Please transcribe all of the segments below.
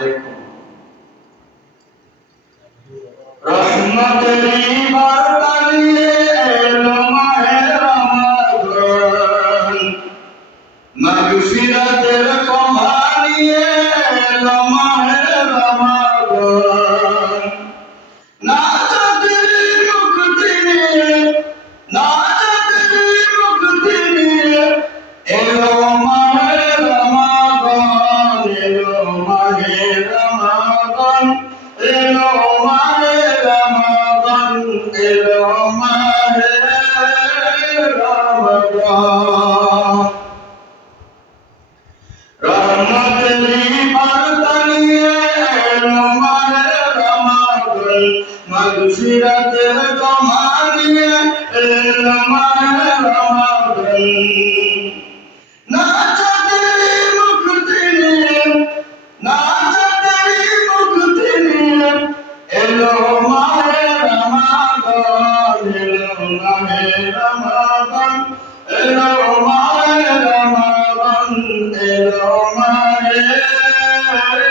আলাইকুম রহমতেরি বার্তা নিয়ে এলো মাগফিরাতের জমা নিয়ে এলো মাহে রমাদান নাজাতেরি মুক্তি নিয়ে নাজাতেরি মুক্তি নিয়ে এলো মাহে রমাদান এলো মাহে রমাদান এলো মাহে রমাদান এলো মাহে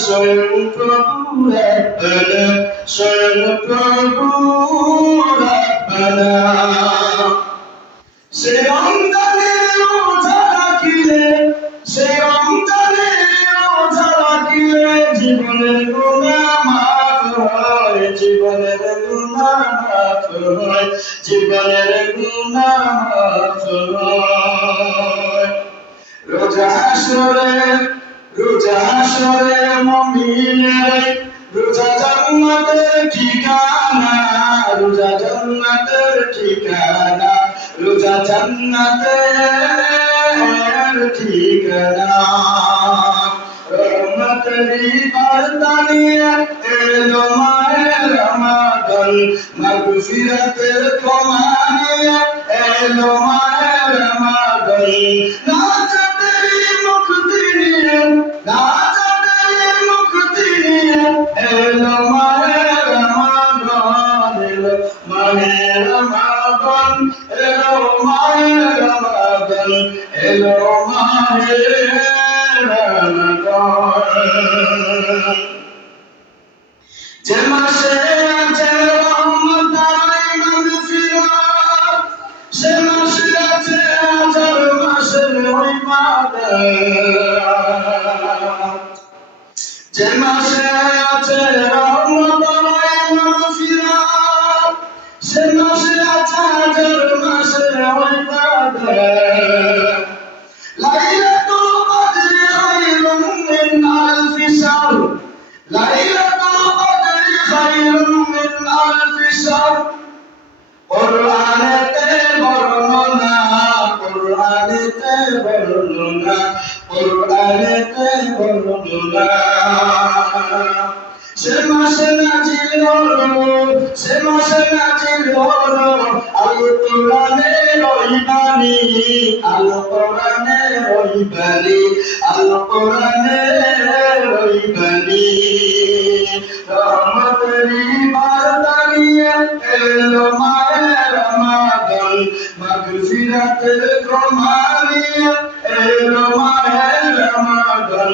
স্বয়ং প্রভু রাব্বানা স্বয়ং প্রভু রাব্বানা সে রমজানের রোজা রাখিলে সে রমজানের রোজা রাখিলে জীবনের গুনাহ মাফ হয় জীবনের গুনাহ মাফ হয় জীবনের গুনাহ মাফ হয় রোজা আসরে রোজা আসরে মুমিনের রোজা জান্নাতের ঠিকানা, রোজা জান্নাতের ঠিকানা, রোজা জান্নাতের ঠিকানা। রহমতেরি বার্তা নিয়ে এলো মাহে রমাদান মাগফিরাতের ক্ষমা এলো মাহে রমাদান। রমাদান এলো এলো মাহে রমাদান এলো মাহে যে মাসে আছে রহমত আর মাগফিরাত সে মাসে আছে হাজার মাসের ইবাদত। যে মাসে আছে সে মাসে নাজিল হলো সে মাসে নাজিল হলো আল কোরআনে রইবানি আল কোরআনে রইবানি আল কোরআনে রইবানি রহমতেরি বার্তা নিয়ে এলো মাহে রমাদান মাগফিরাতের